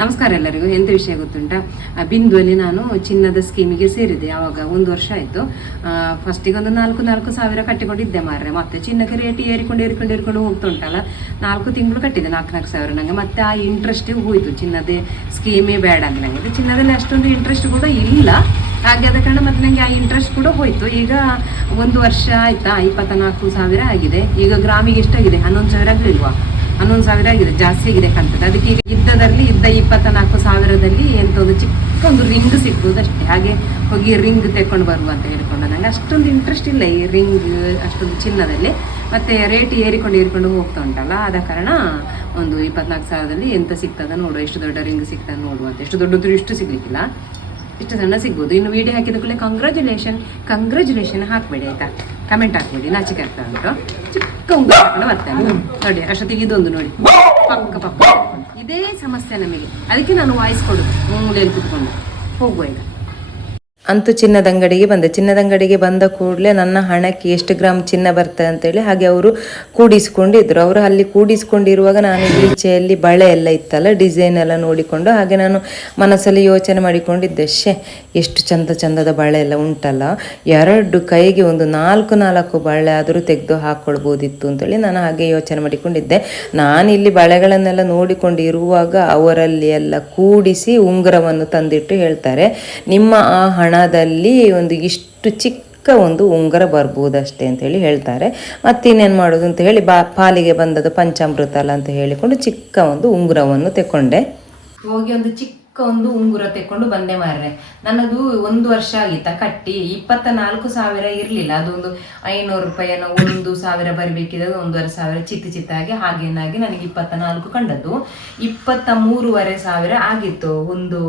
ನಮಸ್ಕಾರ ಎಲ್ಲರಿಗೂ. ಎಂತ ವಿಷಯ ಗೊತ್ತುಂಟಾ? ಬಿಂದು ಬಿಂದುವಲ್ಲಿ ನಾನು ಚಿನ್ನದ ಸ್ಕೀಮಿಗೆ ಸೇರಿದೆ. ಆವಾಗ ಒಂದು ವರ್ಷ ಆಯಿತು. ಫಸ್ಟಿಗೆ ಒಂದು ನಾಲ್ಕು ನಾಲ್ಕು ಸಾವಿರ ಕಟ್ಟಿಕೊಂಡಿದ್ದೆ ಮಾರ್ರೆ. ಮತ್ತೆ ಚಿನ್ನಕ್ಕೆ ರೇಟ್ ಏರಿಕೊಂಡು ಏರಿಕೊಂಡು ಏರಿಕೊಂಡು ಹೋಗ್ತುಂಟಲ್ಲ. ನಾಲ್ಕು ತಿಂಗಳು ಕಟ್ಟಿದೆ. ನಾಲ್ಕು ನಾಲ್ಕು ಸಾವಿರ ನನಗೆ ಮತ್ತೆ ಆ ಇಂಟ್ರೆಸ್ಟ್ ಹೋಯಿತು. ಚಿನ್ನದ ಸ್ಕೀಮೇ ಬೇಡ ಅಂತ ನನಗೆ ಚಿನ್ನದಲ್ಲಿ ಅಷ್ಟೊಂದು ಇಂಟ್ರೆಸ್ಟ್ ಕೂಡ ಇಲ್ಲ. ಹಾಗೆ ಆದ ಕಾರಣ ಮತ್ತೆ ನನಗೆ ಆ ಇಂಟ್ರೆಸ್ಟ್ ಕೂಡ ಹೋಯ್ತು. ಈಗ ಒಂದು ವರ್ಷ ಆಯ್ತಾ? ಇಪ್ಪತ್ತ ನಾಲ್ಕು ಸಾವಿರ ಆಗಿದೆ. ಈಗ ಗ್ರಾಮಿಗೆ ಎಷ್ಟಾಗಿದೆ? ಹನ್ನೊಂದು ಸಾವಿರ ಆಗಲಿಲ್ವಾ? ಹನ್ನೊಂದು ಸಾವಿರ ಆಗಿದೆ, ಜಾಸ್ತಿ ಆಗಿದೆ ಕಾಣ್ತದೆ. ಅದಕ್ಕೆ ಈಗ ಇದ್ದದಲ್ಲಿ ಇದ್ದ ಇಪ್ಪತ್ತ ನಾಲ್ಕು ಸಾವಿರದಲ್ಲಿ ಎಂತ ಒಂದು ಚಿಕ್ಕ ಒಂದು ರಿಂಗ್ ಸಿಗ್ಬೋದು ಅಷ್ಟೇ. ಹಾಗೆ ಹೋಗಿ ರಿಂಗ್ ತೆಕ್ಕೊಂಡು ಬರುವ ಅಂತ ಹೇಳ್ಕೊಂಡು ನಂಗೆ ಅಷ್ಟೊಂದು ಇಂಟ್ರೆಸ್ಟ್ ಇಲ್ಲ ಈ ರಿಂಗ್, ಅಷ್ಟೊಂದು ಚಿನ್ನದಲ್ಲಿ. ಮತ್ತೆ ರೇಟ್ ಏರಿಕೊಂಡು ಏರಿಕೊಂಡು ಹೋಗ್ತಾ ಉಂಟಲ್ಲ, ಆದ ಕಾರಣ ಒಂದು ಇಪ್ಪತ್ನಾಲ್ಕು ಸಾವಿರದಲ್ಲಿ ಎಂತ ಸಿಗ್ತದ ನೋಡುವ, ಎಷ್ಟು ದೊಡ್ಡ ರಿಂಗ್ ಸಿಗ್ತದೆ ನೋಡುವ ಅಂತ. ಎಷ್ಟು ದೊಡ್ಡದು ಇಷ್ಟು ಸಿಗ್ಲಿಕ್ಕಿಲ್ಲ. ಇಷ್ಟು ಸಣ್ಣ ಸಿಗ್ಬೋದು. ಇನ್ನು ವಿಡಿಯೋ ಹಾಕಿದ ಕೂಡಲೇ ಕಂಗ್ರ್ಯಾಚುಲೇಷನ್ ಕಂಗ್ರ್ಯಾಚುಲೇಷನ್ ಹಾಕ್ಬೇಡಿ ಆಯ್ತಾ? ಕಮೆಂಟ್ ಹಾಕ್ಬೇಡಿ. ನಾಚಿಕೆ ಆಗ್ತಾ ಉಂಟು. ಚಿಕ್ಕ ಉಂಗುರ ಹಾಕೊಂಡು ನೋಡಿ, ಅಷ್ಟೊತ್ತಿಗೆ ಇದೊಂದು ನೋಡಿ. ಪಕ್ಕ ಪಕ್ಕ. ಇದೇ ಸಮಸ್ಯೆ ನಮಗೆ. ಅದಕ್ಕೆ ನಾನು ವಾಯ್ಸ್ ಕೊಡುದು. ಮೂಲೆಯಲ್ಲಿ ಕುತ್ಕೊಂಡು. ಹೋಗುವ ಈಗ. ಅಂತೂ ಚಿನ್ನದ ಅಂಗಡಿಗೆ ಬಂದೆ. ಚಿನ್ನದ ಅಂಗಡಿಗೆ ಬಂದ ಕೂಡಲೇ ನನ್ನ ಹಣಕ್ಕೆ ಎಷ್ಟು ಗ್ರಾಮ್ ಚಿನ್ನ ಬರ್ತದೆ ಅಂತೇಳಿ ಹಾಗೆ ಅವರು ಕೂಡಿಸ್ಕೊಂಡಿದ್ರು. ಅವರು ಅಲ್ಲಿ ಕೂಡಿಸ್ಕೊಂಡಿರುವಾಗ ನಾನು ಈಚೆಯಲ್ಲಿ ಬಳೆ ಎಲ್ಲ ಇತ್ತಲ್ಲ, ಡಿಸೈನ್ ಎಲ್ಲ ನೋಡಿಕೊಂಡು ಹಾಗೆ ನಾನು ಮನಸ್ಸಲ್ಲಿ ಯೋಚನೆ ಮಾಡಿಕೊಂಡಿದ್ದೆ ಶೇ ಎಷ್ಟು ಚಂದ ಚಂದದ ಬಳೆ ಎಲ್ಲ ಉಂಟಲ್ಲ. ಎರಡು ಕೈಗೆ ಒಂದು ನಾಲ್ಕು ನಾಲ್ಕು ಬಳೆ ಆದರೂ ತೆಗೆದು ಹಾಕ್ಕೊಳ್ಬೋದಿತ್ತು ಅಂತೇಳಿ ನಾನು ಹಾಗೆ ಯೋಚನೆ ಮಾಡಿಕೊಂಡಿದ್ದೆ. ನಾನು ಇಲ್ಲಿ ಬಳೆಗಳನ್ನೆಲ್ಲ ನೋಡಿಕೊಂಡು ಇರುವಾಗ ಅವರಲ್ಲಿ ಎಲ್ಲ ಕೂಡಿಸಿ ಉಂಗುರವನ್ನು ತಂದಿಟ್ಟು ಹೇಳ್ತಾರೆ, ನಿಮ್ಮ ಆ ಹಣದಲ್ಲಿ ಒಂದು ಇಷ್ಟು ಚಿಕ್ಕ ಒಂದು ಉಂಗುರ ಬರ್ಬೋದಷ್ಟೇ ಅಂತ ಹೇಳಿ ಹೇಳ್ತಾರೆ. ಮತ್ತಿನ್ನೇನು ಮಾಡೋದು ಅಂತ ಹೇಳಿ ಬಾ, ಪಾಲಿಗೆ ಬಂದದ್ದು ಪಂಚಾಮೃತ ಅಲ್ಲ ಅಂತ ಹೇಳಿಕೊಂಡು ಚಿಕ್ಕ ಒಂದು ಉಂಗುರವನ್ನು ತೆಕೊಂಡೆ ಹೋಗಿ ಒಂದು ಚಿಕ್ಕ ಒಂದು ಉಂಗುರ ತೆಕ್ಕೊಂಡು ಬಂದೆ ಮಾರ್ರೆ. ನನ್ನದು ಒಂದು ವರ್ಷ ಆಗಿತ್ತ ಕಟ್ಟಿ. ಇಪ್ಪತ್ತ ನಾಲ್ಕು ಸಾವಿರ ಇರಲಿಲ್ಲ. ಅದೊಂದು ಐನೂರು ರೂಪಾಯಿನ ಒಂದು ಸಾವಿರ ಬರಬೇಕಿದೆ. ಒಂದೂವರೆ ಸಾವಿರ ಚಿತ್ತ ಚಿತ್ತಾಗಿ ಹಾಗೇನಾಗಿ ನನಗೆ ಇಪ್ಪತ್ತ ನಾಲ್ಕು ಕಂಡದ್ದು. ಇಪ್ಪತ್ತ ಮೂರುವರೆ ಸಾವಿರ ಆಗಿತ್ತು ಒಂದು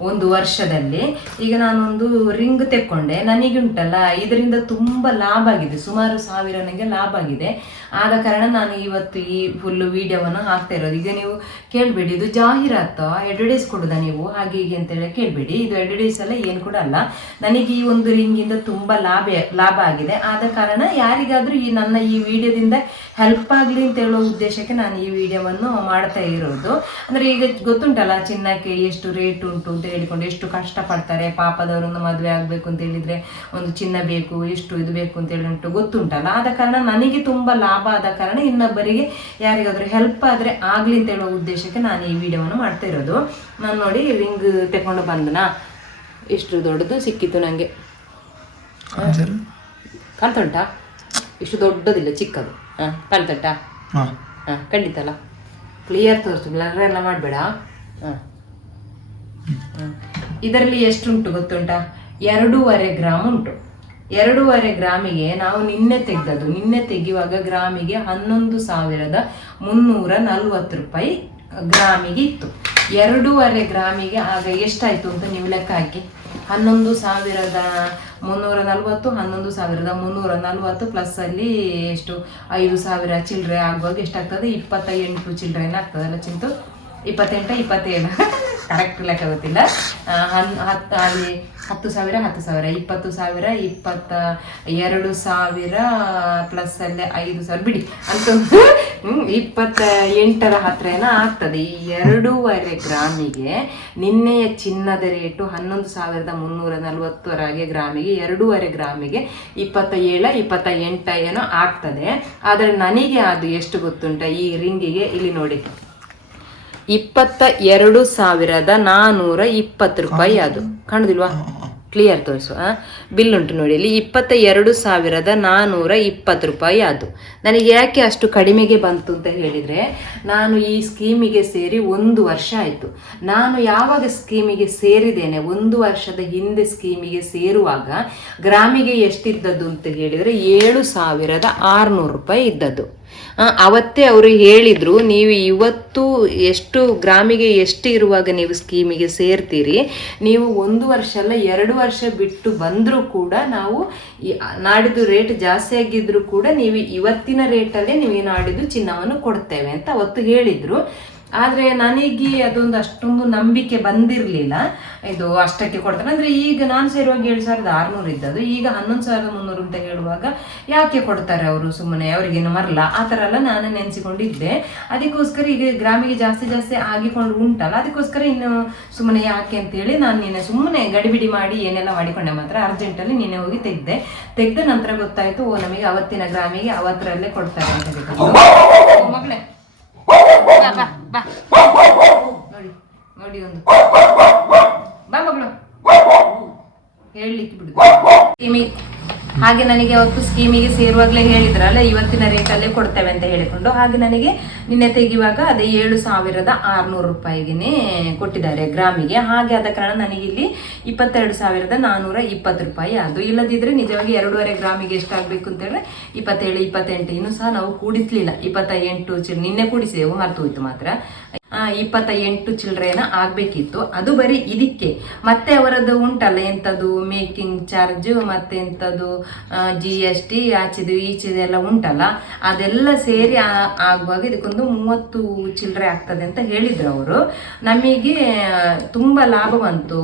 ಒಂದು ವರ್ಷದಲ್ಲಿ. ಈಗ ನಾನೊಂದು ರಿಂಗ್ ತೆಕ್ಕೊಂಡೆ. ನನಗೆ ಉಂಟಲ್ಲ ಇದರಿಂದ ತುಂಬ ಲಾಭ ಆಗಿದೆ. ಸುಮಾರು ಸಾವಿರ ನನಗೆ ಲಾಭ ಆಗಿದೆ. ಆದ ಕಾರಣ ನಾನು ಇವತ್ತು ಈ ಫುಲ್ ವಿಡಿಯೋವನ್ನು ಹಾಕ್ತಾ ಇರೋದು. ಈಗ ನೀವು ಕೇಳಬೇಡಿ, ಇದು ಜಾಹೀರಾತು. ಅಡ್ವರ್ಟೈಸ್ ಕೊಡುದಾ ನೀವು. ಹಾಗೆ ಹೀಗೆ ಅಂತೇಳಿ ಕೇಳಬೇಡಿ. ಇದು ಅಡ್ವರ್ಟೈಸ್ ಎಲ್ಲ ಏನು ಕೂಡ ಅಲ್ಲ. ನನಗೆ ಈ ಒಂದು ರಿಂಗಿಂದ ತುಂಬ ಲಾಭ ಲಾಭ ಆಗಿದೆ. ಆದ ಕಾರಣ ಯಾರಿಗಾದರೂ ಈ ನನ್ನ ಈ ವಿಡಿಯೋದಿಂದ ಹೆಲ್ಪ್ ಆಗಲಿ ಅಂತ ಹೇಳೋ ಉದ್ದೇಶಕ್ಕೆ ನಾನು ಈ ವಿಡಿಯೋವನ್ನು ಮಾಡ್ತಾ ಇರೋದು. ಅಂದರೆ ಈಗ ಗೊತ್ತುಂಟಲ್ಲ ಚಿನ್ನಕ್ಕೆ ಎಷ್ಟು ರೇಟ್ ಉಂಟು ಅಂತ ಹೇಳಿಕೊಂಡು ಎಷ್ಟು ಕಷ್ಟಪಡ್ತಾರೆ ಪಾಪದವರನ್ನು ಮದುವೆ ಆಗಬೇಕು ಅಂತ ಹೇಳಿದ್ರೆ ಒಂದು ಚಿನ್ನ ಬೇಕು ಎಷ್ಟು ಇದು ಬೇಕು ಅಂತ ಹೇಳಿ ಉಂಟು ಗೊತ್ತುಂಟಲ್ಲ. ಆದ ಕಾರಣ ನನಗೆ ತುಂಬ ಲಾಭ ಆದ ಕಾರಣ ಇನ್ನೊಬ್ಬರಿಗೆ ಯಾರಿಗಾದರೂ ಹೆಲ್ಪ್ ಆದರೆ ಆಗಲಿ ಅಂತ ಹೇಳೋ ಉದ್ದೇಶಕ್ಕೆ ನಾನು ಈ ವಿಡಿಯೋವನ್ನು ಮಾಡ್ತಾ ಇರೋದು. ನಾನು ನೋಡಿ ರಿಂಗ್ ತಗೊಂಡು ಬಂದನ? ಎಷ್ಟು ದೊಡ್ಡದು ಸಿಕ್ಕಿತ್ತು ನನಗೆ ಕಾಣ್ತುಂಟಾ ಇಷ್ಟು ದೊಡ್ಡದಿಲ್ಲ ಚಿಕ್ಕದು. ಹಾಂ ಕಾಣ್ತುಂಟಾ ಹಾಂ. ಹಾಂ ಖಂಡಿತ ಅಲ್ಲ ಕ್ಲಿಯರ್ ತೋರಿಸು ಬ್ಲರ್ ಎಲ್ಲ ಮಾಡಬೇಡ. ಹಾಂ. ಇದರಲ್ಲಿ ಎಷ್ಟುಂಟು ಗೊತ್ತುಂಟಾ? ಎರಡೂವರೆ ಗ್ರಾಮ್ ಉಂಟು. ಎರಡೂವರೆ ಗ್ರಾಮಿಗೆ ನಾವು ನಿನ್ನೆ ತೆಗೆದದ್ದು. ನಿನ್ನೆ ತೆಗೆಯುವಾಗ ಗ್ರಾಮಿಗೆ ಹನ್ನೊಂದು ಸಾವಿರದ ಮುನ್ನೂರ ನಲ್ವತ್ತು ರೂಪಾಯಿ ಗ್ರಾಮಿಗೆ ಇತ್ತು. ಎರಡೂವರೆ ಗ್ರಾಮಿಗೆ ಆಗ ಎಷ್ಟಾಯ್ತು ಅಂತ ನೀವು ಲೆಕ್ಕ ಹಾಕಿ. ಹನ್ನೊಂದು ಸಾವಿರದ ಮುನ್ನೂರ ನಲ್ವತ್ತು, ಹನ್ನೊಂದು ಸಾವಿರದ ಮುನ್ನೂರ ನಲ್ವತ್ತು ಪ್ಲಸ್ ಅಲ್ಲಿ ಎಷ್ಟು? ಐದು ಸಾವಿರ ಚಿಲ್ಲರೆ ಆಗುವಾಗ ಎಷ್ಟಾಗ್ತದೆ? ಇಪ್ಪತ್ತ ಎಂಟು ಚಿಲ್ಲರೆ ಆಗ್ತದಲ್ಲ ಚಿಂತು ಇಪ್ಪತ್ತೆಂಟ, ಇಪ್ಪತ್ತೇಳು? ಕರೆಕ್ಟ್ ಲೆಕ್ಕ ಗೊತ್ತಿಲ್ಲ. ಹನ್ ಹತ್ತು ಅಲ್ಲಿ ಹತ್ತು ಸಾವಿರ ಹತ್ತು ಸಾವಿರ. ಇಪ್ಪತ್ತು ಸಾವಿರ, ಇಪ್ಪತ್ತ ಎರಡು ಸಾವಿರ ಪ್ಲಸ್ ಅಲ್ಲಿ ಐದು ಸಾವಿರ. ಬಿಡಿ, ಅಂತೂ ಹ್ಮ್, ಇಪ್ಪತ್ತ ಎಂಟರ ಹತ್ರ ಏನೋ ಆಗ್ತದೆ. ಈ ಎರಡೂವರೆ ಗ್ರಾಮಿಗೆ ನಿನ್ನೆಯ ಚಿನ್ನದ ರೇಟು ಹನ್ನೊಂದು ಸಾವಿರದ ಮುನ್ನೂರ ನಲವತ್ತರಾಗೆ ಗ್ರಾಮಿಗೆ ಎರಡೂವರೆ ಗ್ರಾಮಿಗೆ ಇಪ್ಪತ್ತ ಏಳ ಇಪ್ಪತ್ತ ಎಂಟ ಏನೋ ಆಗ್ತದೆ. ಆದರೆ ನನಗೆ ಅದು ಎಷ್ಟು ಗೊತ್ತುಂಟ? ಈ ರಿಂಗಿಗೆ ಇಲ್ಲಿ ನೋಡಿ. ಇಪ್ಪತ್ತ ಎರಡು ಸಾವಿರದ ನಾನೂರ ಇಪ್ಪತ್ತು ರೂಪಾಯಿ ಅದು. ಕಾಣುದಿಲ್ವಾ? ಕ್ಲಿಯರ್ ತೋರಿಸು ಬಿಲ್ ಉಂಟು ನೋಡಿ ಇಲ್ಲಿ ಇಪ್ಪತ್ತ ಎರಡು ಸಾವಿರದ ನಾನೂರ ಇಪ್ಪತ್ತು ರೂಪಾಯಿ ಅದು. ನನಗೆ ಯಾಕೆ ಅಷ್ಟು ಕಡಿಮೆಗೆ ಬಂತು ಅಂತ ಹೇಳಿದರೆ, ನಾನು ಈ ಸ್ಕೀಮಿಗೆ ಸೇರಿ ಒಂದು ವರ್ಷ ಆಯಿತು. ನಾನು ಯಾವಾಗ ಸ್ಕೀಮಿಗೆ ಸೇರಿದ್ದೇನೆ, ಒಂದು ವರ್ಷದ ಹಿಂದೆ ಸ್ಕೀಮಿಗೆ ಸೇರುವಾಗ ಗ್ರಾಮಿಗೆ ಎಷ್ಟಿದ್ದದ್ದು ಅಂತ ಹೇಳಿದರೆ, ಏಳು ಸಾವಿರದ ಆರುನೂರು ರೂಪಾಯಿ ಇದ್ದದ್ದು. ಅವತ್ತೇ ಅವರು ಹೇಳಿದ್ರು, ನೀವು ಇವತ್ತು ಎಷ್ಟು ಗ್ರಾಮಿಗೆ ಎಷ್ಟು ಇರುವಾಗ ನೀವು ಸ್ಕೀಮಿಗೆ ಸೇರ್ತೀರಿ, ನೀವು ಒಂದು ವರ್ಷ ಅಲ್ಲ, ಎರಡು ವರ್ಷ ಬಿಟ್ಟು ಬಂದರೂ ಕೂಡ ನಾವು ನಾಡಿದ್ದು ರೇಟ್ ಜಾಸ್ತಿ ಆಗಿದ್ರು ಕೂಡ ನೀವು ಇವತ್ತಿನ ರೇಟಲ್ಲೇ ನೀವು ನಾಡಿದ್ದು ಚಿನ್ನವನ್ನು ಕೊಡ್ತೇವೆ ಅಂತ ಅವತ್ತು ಹೇಳಿದ್ರು. ಆದ್ರೆ ನನಗೆ ಅದೊಂದು ಅಷ್ಟೊಂದು ನಂಬಿಕೆ ಬಂದಿರಲಿಲ್ಲ. ಇದು ಅಷ್ಟಕ್ಕೆ ಕೊಡ್ತಾರೆ ಅಂದ್ರೆ ಈಗ ನಾನು ಸೇರುವಾಗ ಏಳು ಸಾವಿರದ ಆರುನೂರು ಇದ್ದದ್ದು. ಈಗ ಹನ್ನೊಂದು ಸಾವಿರದ ಮುನ್ನೂರು ಅಂತ ಹೇಳುವಾಗ ಯಾಕೆ ಕೊಡ್ತಾರೆ ಅವರು ಸುಮ್ಮನೆ? ಅವರಿಗೇನು ಮರಲ್ಲ. ಆ ಥರ ಎಲ್ಲ ನಾನು ನೆನೆಸಿಕೊಂಡಿದ್ದೆ. ಅದಕ್ಕೋಸ್ಕರ ಈಗ ಗ್ರಾಮಿಗೆ ಜಾಸ್ತಿ ಜಾಸ್ತಿ ಆಗಿಕೊಂಡು ಉಂಟಲ್ಲ. ಅದಕ್ಕೋಸ್ಕರ ಇನ್ನು ಸುಮ್ಮನೆ ಯಾಕೆ ಅಂತೇಳಿ ನಾನು ನಿನ್ನೆ ಸುಮ್ಮನೆ ಗಡಿಬಿಡಿ ಮಾಡಿ ಏನೆಲ್ಲ ಮಾಡಿಕೊಂಡೆ ಮಾತ್ರ ಅರ್ಜೆಂಟಲ್ಲಿ ನಿನ್ನೆ ಹೋಗಿ ತೆಗ್ದೆ. ತೆಗ್ದ ನಂತರ ಗೊತ್ತಾಯ್ತು ಓ ನಮಗೆ ಅವತ್ತಿನ ಗ್ರಾಮಿಗೆ ಅವತ್ತರಲ್ಲೇ ಕೊಡ್ತಾರೆ ಅಂತ ಹೇಳಿ ಮಗಳೇ. ಬಾ. ನೋಡಿ ನೋಡಿ ಒಂದು. ಬಾ ಮಗಳು. ಹೇಳಲಿಕ್ಕೆ ಬಿಡು. ಹಾಗೆ ನನಗೆ ಅವತ್ತು ಸ್ಕೀಮಿಗೆ ಸೇರುವಾಗಲೇ ಹೇಳಿದ್ರಲ್ಲ ಇವತ್ತಿನ ರೇಟಲ್ಲೇ ಕೊಡ್ತೇವೆ ಅಂತ ಹೇಳಿಕೊಂಡು, ಹಾಗೆ ನನಗೆ ನಿನ್ನೆ ತೆಗೆಯುವಾಗ ಅದೇ ಏಳು ಸಾವಿರದ ಆರುನೂರು ರೂಪಾಯಿಗೆ ಕೊಟ್ಟಿದ್ದಾರೆ ಗ್ರಾಮಿಗೆ. ಹಾಗೆ ಆದ ಕಾರಣ ನನಗೆ ಇಲ್ಲಿ ಇಪ್ಪತ್ತೆರಡು ಸಾವಿರದ ನಾನ್ನೂರ ಇಪ್ಪತ್ತು ರೂಪಾಯಿ ಅದು ಇಲ್ಲದಿದ್ರೆ ನಿಜವಾಗಿ ಎರಡೂವರೆ ಗ್ರಾಮಿಗೆ ಎಷ್ಟಾಗಬೇಕು ಅಂತ ಹೇಳಿದ್ರೆ ಇಪ್ಪತ್ತೇಳು, ಇಪ್ಪತ್ತೆಂಟು ಇನ್ನೂ ಸಹ ನಾವು ಕೂಡಿಸ್ಲಿಲ್ಲ. ಇಪ್ಪತ್ತ ಎಂಟು ನಿನ್ನೆ ಕೂಡಿಸಿದೆವು ಮರ್ತು ಹೋಯ್ತು ಮಾತ್ರ. ಇಪ್ಪತ್ತ ಎಂಟು ಚಿಲ್ಲರೆನ ಆಗಬೇಕಿತ್ತು. ಅದು ಬರೀ ಇದಕ್ಕೆ. ಮತ್ತೆ ಅವರದ್ದು ಉಂಟಲ್ಲ ಎಂಥದ್ದು ಮೇಕಿಂಗ್ ಚಾರ್ಜ್, ಮತ್ತೆ ಎಂಥದ್ದು ಜಿ ಎಸ್ ಟಿ ಆಚಿದು ಈಚಿದು ಎಲ್ಲ ಉಂಟಲ್ಲ. ಅದೆಲ್ಲ ಸೇರಿ ಆಗುವಾಗ ಇದಕ್ಕೊಂದು ಮೂವತ್ತು ಚಿಲ್ಲರೆ ಆಗ್ತದೆ ಅಂತ ಹೇಳಿದ್ರು ಅವರು. ನಮಗೆ ತುಂಬ ಲಾಭ ಬಂತು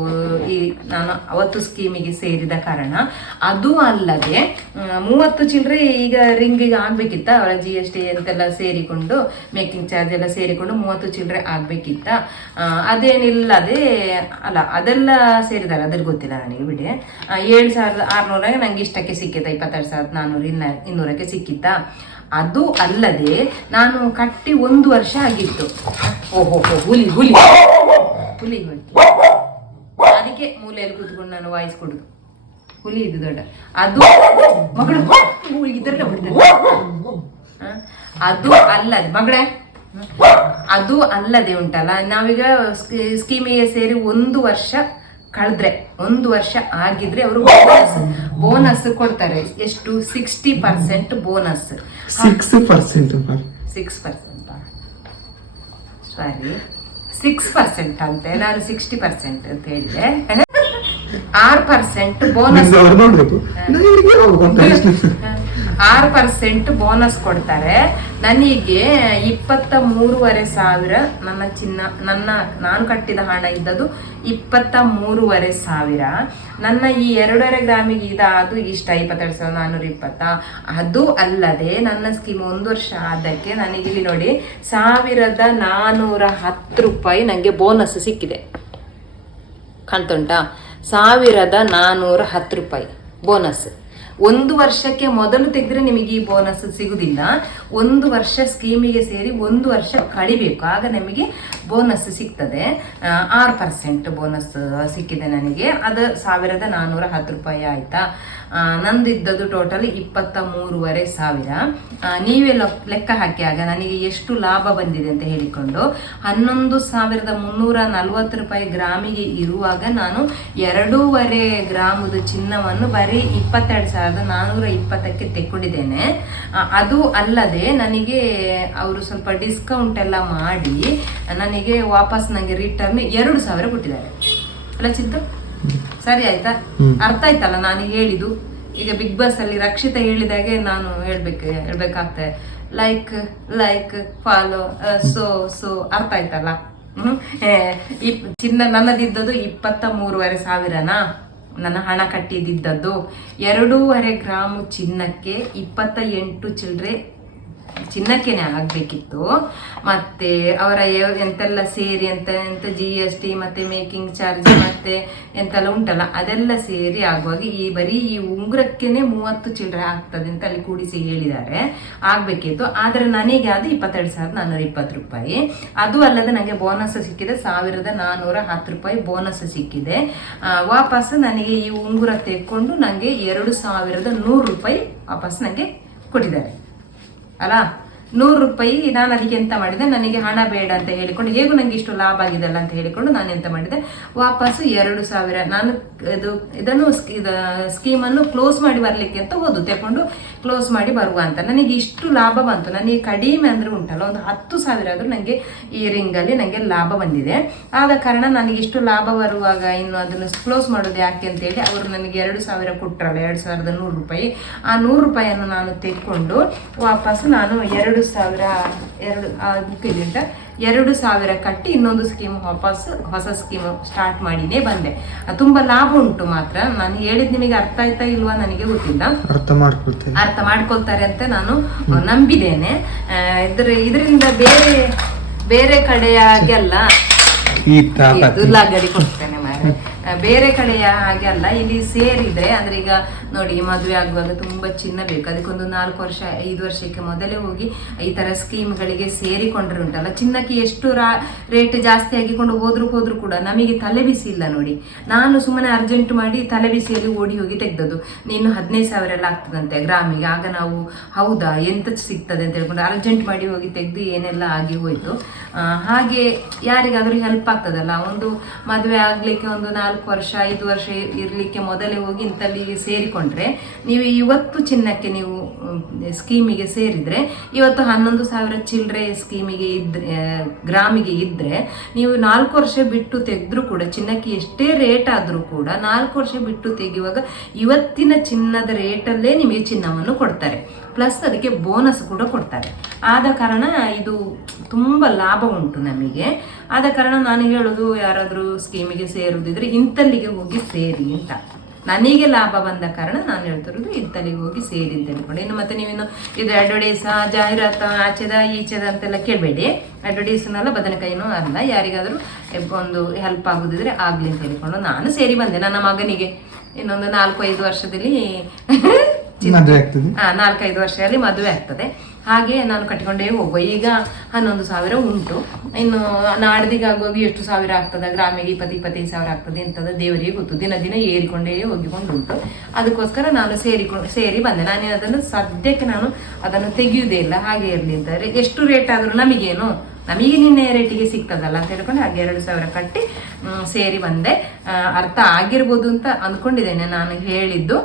ಈ, ನಾನು ಅವತ್ತು ಸ್ಕೀಮಿಗೆ ಸೇರಿದ ಕಾರಣ. ಅದು ಅಲ್ಲದೆ ಮೂವತ್ತು ಚಿಲ್ಲರೆ ಈಗ ರಿಂಗಿಗೆ ಆಗ್ಬೇಕಿತ್ತ? ಅವರ ಜಿ ಎಸ್ ಟಿ ಅಂತೆಲ್ಲ ಸೇರಿಕೊಂಡು, ಮೇಕಿಂಗ್ ಚಾರ್ಜ್ ಎಲ್ಲ ಸೇರಿಕೊಂಡು ಮೂವತ್ತು ಚಿಲ್ಲರೆ ಆಗ್ಬೇಕಿತ್ತ. ಅದೇನಿಲ್ಲ ಅದೇ ಅಲ್ಲ, ಅದೆಲ್ಲ ಸೇರಿದ್ದಾರೆ ಅದ್ರ ಗೊತ್ತಿಲ್ಲ ನನಗೆ, ಬಿಡಿ. ಏಳು ಸಾವಿರದ ಆರುನೂರಾಗೆ ನಂಗೆ ಇಷ್ಟಕ್ಕೆ ಸಿಕ್ಕಿತ್ತ ಇಪ್ಪತ್ತೆರಡು ಸಾವಿರದ ನಾನ್ನೂರು ಇನ್ನ ಇನ್ನೂರಕ್ಕೆ ಸಿಕ್ಕಿತ್ತ. ಅದು ಅಲ್ಲದೆ ನಾನು ಕಟ್ಟಿ ಒಂದು ವರ್ಷ ಆಗಿತ್ತು. ಓಹೋ ಹುಲಿ ಹುಲಿ. ಹುಲಿ ಅದಕ್ಕೆ ಮೂಲೆಯಲ್ಲಿ ಕೂತ್ಕೊಂಡು ನಾನು ವಾಯ್ಸ್ ಕೊಡುದು. ಹುಲಿ ಇದು ದೊಡ್ಡ. ಅದು ಮಗಳು ಇದರಲ್ಲೇ? ಅದು ಅಲ್ಲದೆ, ಮಗಳೇ. ಅದು ಅಲ್ಲದೆ ಉಂಟಲ್ಲ. ನಾವೀಗ ಸ್ಕೀ- ಸ್ಕೀಮಿಗೆ ಸೇರಿ ಒಂದು ವರ್ಷ ಕಳೆದ್ರೆ ಒಂದು ವರ್ಷ ಆಗಿದ್ರೆ ಅವರು ಬೋನಸ್ ಬೋನಸ್ ಕೊಡ್ತಾರೆ. ಎಷ್ಟು? Sixty percent bonus six percent six percent sorry six percent ಅಂತೆ. ನಾನು ಸಿಕ್ಸ್ಟಿ ಪರ್ಸೆಂಟ್ ಅಂತ ಹೇಳಿದೆ. ಆರ್ ಪರ್ಸೆಂಟ್ ಬೋನಸ್ ಆರು ಪರ್ಸೆಂಟ್ ಬೋನಸ್ ಕೊಡ್ತಾರೆ. ನನಗೆ ಇಪ್ಪತ್ತ ಮೂರುವರೆ ಸಾವಿರ ನನ್ನ ಚಿನ್ನ, ನನ್ನ, ನಾನು ಕಟ್ಟಿದ ಹಣ ಇದ್ದದ್ದು ಇಪ್ಪತ್ತ ಮೂರುವರೆ ಸಾವಿರ. ನನ್ನ ಈ ಎರಡೂವರೆ ಗ್ರಾಮಿಗೆ ಇದಾದು ಇಷ್ಟ, ಇಪ್ಪತ್ತೆರಡು ಸಾವಿರದ ನಾನ್ನೂರ ಇಪ್ಪತ್ತ? ಅದು ಅಲ್ಲದೆ ನನ್ನ ಸ್ಕೀಮ್ ಒಂದು ವರ್ಷ ಆದಕ್ಕೆ ನನಗಿಲ್ಲಿ ನೋಡಿ ಸಾವಿರದ ನಾನ್ನೂರ ಹತ್ತು ರೂಪಾಯಿ ನನಗೆ ಬೋನಸ್ ಸಿಕ್ಕಿದೆ. ಕಾಣ್ತುಂಟಾ? ಸಾವಿರದ ನಾನ್ನೂರ ಹತ್ತು ರೂಪಾಯಿ ಬೋನಸ್ ಒಂದು ವರ್ಷಕ್ಕೆ ಮೊದಲು ತೆಗೆದ್ರೆ ನಿಮಗೆ ಈ ಬೋನಸ್ ಸಿಗುದಿಲ್ಲ. ಒಂದು ವರ್ಷ ಸ್ಕೀಮಿಗೆ ಸೇರಿ ಒಂದು ವರ್ಷ ಕಳಿಬೇಕು. ಆಗ ನಮಗೆ ಬೋನಸ್ ಸಿಗ್ತದೆ. ಆರು ಪರ್ಸೆಂಟ್ ಬೋನಸ್ ಸಿಕ್ಕಿದೆ ನನಗೆ. ಅದು ಸಾವಿರದ ನಾನ್ನೂರ ಹತ್ತು ರೂಪಾಯಿ ಆಯ್ತಾ? ನಂದು ಇದ್ದದ್ದು ಟೋಟಲ್ ಇಪ್ಪತ್ತ ಮೂರುವರೆ ಸಾವಿರ ನೀವೆಲ್ಲ ನೀವೇ ಲೆಕ್ಕ ಹಾಕಿ ಆಗ ನನಗೆ ಎಷ್ಟು ಲಾಭ ಬಂದಿದೆ ಅಂತ ಹೇಳಿಕೊಂಡು ಹನ್ನೊಂದು ಸಾವಿರದ ಮುನ್ನೂರ ನಲವತ್ತು ರೂಪಾಯಿ ಗ್ರಾಮಿಗೆ ಇರುವಾಗ ನಾನು ಎರಡೂವರೆ ಗ್ರಾಮದ ಚಿನ್ನವನ್ನು ಬರೀ ಇಪ್ಪತ್ತೆರಡು ಸಾವಿರದ ನಾನ್ನೂರ ಇಪ್ಪತ್ತಕ್ಕೆ ತೆಕ್ಕೊಂಡಿದ್ದೇನೆ. ಅದು ಅಲ್ಲದೆ ನನಗೆ ಅವರು ಸ್ವಲ್ಪ ಡಿಸ್ಕೌಂಟ್ ಎಲ್ಲ ಮಾಡಿ ನನಗೆ ವಾಪಸ್ ನನಗೆ ರಿಟರ್ನ್ ಎರಡು ಸಾವಿರ ಕೊಟ್ಟಿದ್ದಾರೆ. ಅಲ್ಲ ಚಿತ್ತು ಸರಿ ಆಯ್ತಾ? ಅರ್ಥ ಆಯ್ತಲ್ಲ ನಾನು ಹೇಳಿದ್ದು? ಈಗ ಬಿಗ್ ಬಾಸ್ ಅಲ್ಲಿ ರಕ್ಷಿತಾ ಹೇಳಿದಾಗೆ ನಾನು ಹೇಳ್ಬೇಕು ಹೇಳ್ಬೇಕಾಗ್ತದೆ like like follow so so ಅರ್ಥ ಆಯ್ತಲ್ಲ? ಹ್ಮ್? ಚಿನ್ನ ನನ್ನದಿದ್ದದ್ದು ಇಪ್ಪತ್ತ ಮೂರುವರೆ ಸಾವಿರನಾ? ನನ್ನ ಹಣ ಕಟ್ಟಿದ್ದದ್ದು ಎರಡೂವರೆ ಗ್ರಾಮ್ ಚಿನ್ನಕ್ಕೆ ಇಪ್ಪತ್ತ ಎಂಟು ಚಿಲ್ಲರೆ ಚಿನ್ನಕ್ಕೆನೆ ಆಗಬೇಕಿತ್ತು. ಮತ್ತೆ ಅವರ ಎಂತೆಲ್ಲ ಸೇರಿ ಎಂತ ಎಂತ ಜಿ ಎಸ್ ಟಿ ಮತ್ತೆ ಮೇಕಿಂಗ್ ಚಾರ್ಜ್ ಮತ್ತೆ ಎಂತೆಲ್ಲ ಉಂಟಲ್ಲ, ಅದೆಲ್ಲ ಸೇರಿ ಆಗುವಾಗ ಈ ಬರೀ ಈ ಉಂಗುರಕ್ಕೇನೆ ಮೂವತ್ತು ಚಿಲ್ಲರೆ ಆಗ್ತದೆ ಅಂತ ಅಲ್ಲಿ ಕೂಡಿಸಿ ಹೇಳಿದ್ದಾರೆ. ಆಗಬೇಕಿತ್ತು. ಆದರೆ ನನಗೆ ಅದು ಇಪ್ಪತ್ತೆರಡು ಸಾವಿರದ ನಾನ್ನೂರ ಇಪ್ಪತ್ತು ರೂಪಾಯಿ. ಅದು ಅಲ್ಲದೆ ನನಗೆ ಬೋನಸ್ ಸಿಕ್ಕಿದೆ. ಸಾವಿರದ ನಾನ್ನೂರ ಹತ್ತು ರೂಪಾಯಿ ಬೋನಸ್ ಸಿಕ್ಕಿದೆ. ವಾಪಸ್ ನನಗೆ ಈ ಉಂಗುರ ತೆಕ್ಕೊಂಡು ನನಗೆ ಎರಡು ಸಾವಿರದ ನೂರು ರೂಪಾಯಿ ವಾಪಸ್ ನನಗೆ ಕೊಟ್ಟಿದ್ದಾರೆ. ಅಲ್ಲ? ನೂರು ರೂಪಾಯಿ ನಾನು ಅದಕ್ಕೆ ಎಂತ ಮಾಡಿದೆ? ನನಗೆ ಹಣ ಬೇಡ ಅಂತ ಹೇಳಿಕೊಂಡು, ಹೇಗೂ ನನಗೆ ಇಷ್ಟು ಲಾಭ ಆಗಿದೆಲ್ಲ ಅಂತ ಹೇಳಿಕೊಂಡು ನಾನು ಎಂತ ಮಾಡಿದೆ? ವಾಪಸ್ ಎರಡು ಸಾವಿರ. ನಾನು ಇದು, ಇದನ್ನು ಸ್ಕಿ- ಇದ, ಸ್ಕೀಮನ್ನು ಕ್ಲೋಸ್ ಮಾಡಿ ಬರಲಿಕ್ಕೆ ಅಂತ ಹೋದು ತೆಕೊಂಡು ಕ್ಲೋಸ್ ಮಾಡಿ ಬರುವ ಅಂತ. ನನಗೆ ಇಷ್ಟು ಲಾಭ ಬಂತು. ನನಗೆ ಕಡಿಮೆ ಅಂದರೆ ಉಂಟಲ್ಲ, ಒಂದು ಹತ್ತು ಸಾವಿರ ಆದರೂ ನನಗೆ ಈ ರಿಂಗಲ್ಲಿ ನನಗೆ ಲಾಭ ಬಂದಿದೆ. ಆದ ಕಾರಣ ನನಗೆ ಇಷ್ಟು ಲಾಭ ಬರುವಾಗ ಇನ್ನು ಅದನ್ನು ಕ್ಲೋಸ್ ಮಾಡೋದು ಯಾಕೆ ಅಂತೇಳಿ ಅವರು ನನಗೆ ಎರಡು ಸಾವಿರ ಕೊಟ್ಟರಲ್ಲ ಎರಡು ಸಾವಿರದ ನೂರು ರೂಪಾಯಿ. ಆ ನೂರು ರೂಪಾಯಿಯನ್ನು ನಾನು ತೆಕ್ಕೊಂಡು ವಾಪಸ್ ನಾನು ಎರಡು ಸಾವಿರ, ಎರಡು ಬುಕ್ ಉಂಟ ಎರಡು ಸಾವಿರ ಕಟ್ಟಿ ಇನ್ನೊಂದು ಸ್ಕೀಮ್ ವಾಪಸ್ ಹೊಸ ಸ್ಕೀಮ್ ಸ್ಟಾರ್ಟ್ ಮಾಡಿನೇ ಬಂದೆ. ತುಂಬಾ ಲಾಭ ಉಂಟು ಮಾತ್ರ. ನಾನು ಹೇಳಿದ್ ನಿಮಗೆ ಅರ್ಥ ಆಯ್ತಾ ಇಲ್ವಾ ನನಗೆ ಗೊತ್ತಿಲ್ಲ. ಅರ್ಥ ಮಾಡ್ಕೊಳ್ತೇನೆ. ಅರ್ಥ ಮಾಡ್ಕೊಳ್ತಾರೆ ಅಂತ ನಾನು ನಂಬಿದ್ದೇನೆ. ಇದ್ರ ಇದರಿಂದ ಬೇರೆ ಬೇರೆ ಕಡೆಯಾಗೆಲ್ಲ ದುಲ್ಲಾಗಡಿ ಕೊಡ್ತೇನೆ ಮಾರ್ರೆ. ಬೇರೆ ಕಡೆಯ ಹಾಗೆ ಅಲ್ಲ, ಇಲ್ಲಿ ಸೇರಿದ್ರೆ, ಅಂದ್ರೆ ಈಗ ನೋಡಿ ಮದುವೆ ಆಗುವಾಗ ತುಂಬಾ ಚಿನ್ನ ಬೇಕು. ಅದಕ್ಕೊಂದು ನಾಲ್ಕು ವರ್ಷ, ಐದು ವರ್ಷಕ್ಕೆ ಮೊದಲೇ ಹೋಗಿ ಈ ತರ ಸ್ಕೀಮ್ಗಳಿಗೆ ಸೇರಿಕೊಂಡ್ರೆ ಉಂಟಲ್ಲ. ಚಿನ್ನಕ್ಕೆ ಎಷ್ಟು ರೇಟ್ ಜಾಸ್ತಿ ಆಗಿಕೊಂಡು ಹೋದ್ರು ಹೋದ್ರು ಕೂಡ ನಮಗೆ ತಲೆ ಬಿಸಿ ಇಲ್ಲ ನೋಡಿ. ನಾನು ಸುಮ್ಮನೆ ಅರ್ಜೆಂಟ್ ಮಾಡಿ ತಲೆ ಬಿಸಿಯಲ್ಲಿ ಓಡಿ ಹೋಗಿ ತೆಗ್ದದ್ದು. ನೀನು ಹದಿನೈದು ಸಾವಿರ ಎಲ್ಲ ಆಗ್ತದಂತೆ ಗ್ರಾಮಿಗೆ. ಆಗ ನಾವು, ಹೌದಾ, ಎಂತ ಸಿಗ್ತದೆ ಅಂತ ಹೇಳ್ಕೊಂಡು ಅರ್ಜೆಂಟ್ ಮಾಡಿ ಹೋಗಿ ತೆಗ್ದು ಏನೆಲ್ಲ ಆಗಿ ಹೋಯ್ತು. ಹಾಗೆ ಯಾರಿಗಾದ್ರೂ ಹೆಲ್ಪ್ ಆಗ್ತದಲ್ಲ? ಒಂದು ಮದುವೆ ಆಗ್ಲಿಕ್ಕೆ ಒಂದು ನಾಲ್ಕು ವರ್ಷ, ಐದು ವರ್ಷ ಇರಲಿಕ್ಕೆ ಮೊದಲೇ ಹೋಗಿ ಇಂಥಲ್ಲಿಗೆ ಸೇರಿಕೊಂಡ್ರೆ, ನೀವು ಇವತ್ತು ಚಿನ್ನಕ್ಕೆ ನೀವು ಸ್ಕೀಮಿಗೆ ಸೇರಿದ್ರೆ, ಇವತ್ತು ಹನ್ನೊಂದು ಸಾವಿರ ಚಿಲ್ಲರೆ ಸ್ಕೀಮಿಗೆ ಇದ್ರೆ ಗ್ರಾಮಿಗೆ ಇದ್ರೆ, ನೀವು ನಾಲ್ಕು ವರ್ಷ ಬಿಟ್ಟು ತೆಗೆದ್ರೂ ಕೂಡ, ಚಿನ್ನಕ್ಕೆ ಎಷ್ಟೇ ರೇಟ್ ಆದ್ರೂ ಕೂಡ, ನಾಲ್ಕು ವರ್ಷ ಬಿಟ್ಟು ತೆಗೆಯುವಾಗ ಇವತ್ತಿನ ಚಿನ್ನದ ರೇಟಲ್ಲೇ ನಿಮಗೆ ಚಿನ್ನವನ್ನು ಕೊಡ್ತಾರೆ. ಪ್ಲಸ್ ಅದಕ್ಕೆ ಬೋನಸ್ ಕೂಡ ಕೊಡ್ತಾರೆ. ಆದ ಕಾರಣ ಇದು ತುಂಬ ಲಾಭ ಉಂಟು ನಮಗೆ. ಆದ ಕಾರಣ ನಾನು ಹೇಳೋದು, ಯಾರಾದರೂ ಸ್ಕೀಮಿಗೆ ಸೇರೋದಿದ್ರೆ ಇಂತಲ್ಲಿಗೆ ಹೋಗಿ ಸೇರಿ ಅಂತ. ನನಗೆ ಲಾಭ ಬಂದ ಕಾರಣ ನಾನು ಹೇಳ್ತಿರೋದು ಇಂಥಲ್ಲಿಗೆ ಹೋಗಿ ಸೇರಿ ಅಂತ ಹೇಳ್ಕೊಂಡು ಇನ್ನು ಮತ್ತೆ ನೀವಿನ್ನು ಇದು ಅಡ್ವರ್ಟೈಸ್ ಜಾಹೀರಾತು, ಆಚೆದ, ಈಚೆದ ಅಂತೆಲ್ಲ ಕೇಳಬೇಡಿ. ಅಡ್ವರ್ಟೈಸ್ನೆಲ್ಲ ಬದನೆಕಾಯಿನೂ ಅಲ್ಲ. ಯಾರಿಗಾದರೂ ಒಂದು ಹೆಲ್ಪ್ ಆಗೋದಿದ್ರೆ ಆಗಲಿ ಅಂತ ಹೇಳ್ಕೊಂಡು ನಾನು ಸೇರಿ ಬಂದೆ. ನನ್ನ ಮಗನಿಗೆ ಇನ್ನೊಂದು ನಾಲ್ಕು, ಐದು ವರ್ಷದಲ್ಲಿ ನಾಲ್ಕೈದು ವರ್ಷದಲ್ಲಿ ಮದುವೆ ಆಗ್ತದೆ. ಹಾಗೆ ನಾನು ಕಟ್ಕೊಂಡೇ ಹೋಗುವ. ಈಗ ಹನ್ನೊಂದು ಸಾವಿರ ಉಂಟು. ಇನ್ನು ನಾಡ್ದಿಗಾಗುವಾಗ ಎಷ್ಟು ಸಾವಿರ ಆಗ್ತದೆ? ಗ್ರಾಮಿಗೆ ಇಪ್ಪತ್ತು ಇಪ್ಪತ್ತೈದು ಸಾವಿರ ಆಗ್ತದೆ ಎಂತದ ದೇವರಿಗೆ ಗೊತ್ತು. ದಿನ ದಿನ ಏರಿಕೊಂಡೇ ಹೋಗಿಕೊಂಡು ಉಂಟು ಅದಕ್ಕೋಸ್ಕರ ನಾನು ಸೇರಿಕೊಂಡು ಸೇರಿ ಬಂದೆ. ನಾನು ಅದನ್ನು ಸದ್ಯಕ್ಕೆ ನಾನು ಅದನ್ನು ತೆಗೆಯುವುದೇ ಇಲ್ಲ. ಹಾಗೆ ಇರಲಿ ಅಂತ. ಎಷ್ಟು ರೇಟ್ ಆದರೂ ನಮಗೇನು? ನಮಗೆ ನಿನ್ನೆ ರೇಟಿಗೆ ಸಿಗ್ತದಲ್ಲ ಅಂತ ಹೇಳ್ಕೊಂಡು ಹಾಗೆ ಎರಡು ಸಾವಿರ ಕಟ್ಟಿ ಸೇರಿ ಬಂದೆ. ಅರ್ಥ ಆಗಿರ್ಬೋದು ಅಂತ ಅಂದ್ಕೊಂಡಿದ್ದೇನೆ ನಾನು ಹೇಳಿದ್ದು.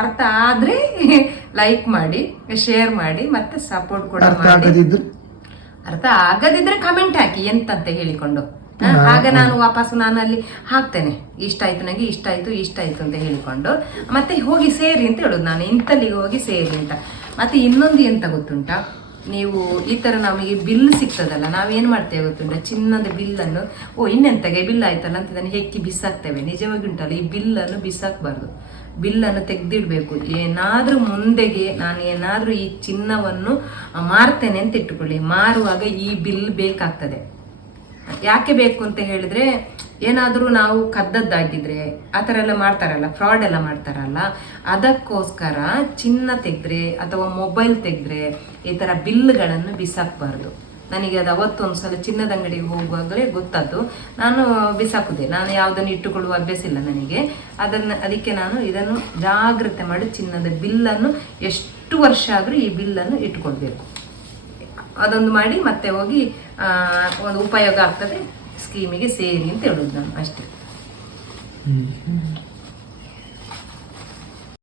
ಅರ್ಥ ಆದ್ರೆ ಲೈಕ್ ಮಾಡಿ ಶೇರ್ ಮಾಡಿ ಮತ್ತೆ ಸಪೋರ್ಟ್ ಕೂಡ ಅರ್ಥ ಮಾಡಿ. ಆಗದಿದ್ರೆ? ಅರ್ಥ ಆಗದಿದ್ರೆ ಕಮೆಂಟ್ ಹಾಕಿ ಎಂತಂತ ಹೇಳಿಕೊಂಡು. ಆಗ ನಾನು ವಾಪಸ್ ನಾನು ಅಲ್ಲಿ ಹಾಕ್ತೇನೆ. ಇಷ್ಟ ಆಯ್ತು ನನಗೆ ಇಷ್ಟ ಆಯ್ತು ಇಷ್ಟ ಆಯ್ತು ಅಂತ ಹೇಳಿಕೊಂಡು. ಮತ್ತೆ ಹೋಗಿ ಸೇರಿ ಅಂತ ಹೇಳೋದು ನಾನು ಇಂತಲ್ಲಿಗೆ ಹೋಗಿ ಸೇರಿ ಅಂತ. ಮತ್ತೆ ಇನ್ನೊಂದು ಎಂತ ಗೊತ್ತುಂಟಾ? ನೀವು ಈ ಥರ ನಮಗೆ ಬಿಲ್ ಸಿಗ್ತದಲ್ಲ, ನಾವೇನು ಮಾಡ್ತೇವೆ ಗೊತ್ತುಂಟ? ಚಿನ್ನದ ಬಿಲ್ಲನ್ನು ಓ, ಇನ್ನೆಂತಗೆ ಬಿಲ್ ಆಯ್ತಲ್ಲ ಅಂತ ಇದನ್ನು ಹೆಕ್ಕಿ ಬಿಸಾಕ್ತೇವೆ. ನಿಜವಾಗಿ ಉಂಟಲ್ಲ, ಈ ಬಿಲ್ಲನ್ನು ಬಿಸಾಕಬಾರ್ದು. ಬಿಲ್ಲನ್ನು ತೆಗೆದಿಡಬೇಕು. ಏನಾದರೂ ಮುಂದೆಗೆ ನಾನು ಏನಾದರೂ ಈ ಚಿನ್ನವನ್ನು ಮಾರ್ತೇನೆ ಅಂತ ಇಟ್ಟುಕೊಳ್ಳಿ. ಮಾರುವಾಗ ಈ ಬಿಲ್ ಬೇಕಾಗ್ತದೆ. ಯಾಕೆ ಬೇಕು ಅಂತ ಹೇಳಿದ್ರೆ, ಏನಾದರೂ ನಾವು ಕದ್ದದ್ದಾಗಿದ್ರೆ, ಆ ಥರ ಎಲ್ಲ ಮಾಡ್ತಾರಲ್ಲ, ಫ್ರಾಡ್ ಎಲ್ಲ ಮಾಡ್ತಾರಲ್ಲ, ಅದಕ್ಕೋಸ್ಕರ ಚಿನ್ನ ತೆಗೆದ್ರೆ ಅಥವಾ ಮೊಬೈಲ್ ತೆಗೆದ್ರೆ ಈ ಥರ ಬಿಲ್ಗಳನ್ನು ಬಿಸಾಕಬಾರ್ದು. ನನಗೆ ಅದು ಅವತ್ತೊಂದು ಸಲ ಚಿನ್ನದ ಅಂಗಡಿಗೆ ಹೋಗುವಾಗಲೇ ಗೊತ್ತದ್ದು ನಾನು ಬಿಸಾಕುದೆ. ನಾನು ಯಾವುದನ್ನು ಇಟ್ಟುಕೊಳ್ಳುವ ಅಭ್ಯಾಸ ಇಲ್ಲ ನನಗೆ. ಅದನ್ನು, ಅದಕ್ಕೆ ನಾನು ಇದನ್ನು ಜಾಗ್ರತೆ ಮಾಡಿ ಚಿನ್ನದ ಬಿಲ್ಲನ್ನು ಎಷ್ಟು ವರ್ಷ ಆದರೂ ಈ ಬಿಲ್ಲನ್ನು ಇಟ್ಕೊಳ್ಬೇಕು ಅದೊಂದು ಮಾಡಿ ಮತ್ತೆ ಹೋಗಿ ಒಂದು ಉಪಯೋಗ ಆಗ್ತದೆ. ಸ್ಕೀಮಿಗೆ ಸೇರಿ ಅಂತ ಹೇಳೋದು ನಾನು ಅಷ್ಟೇ.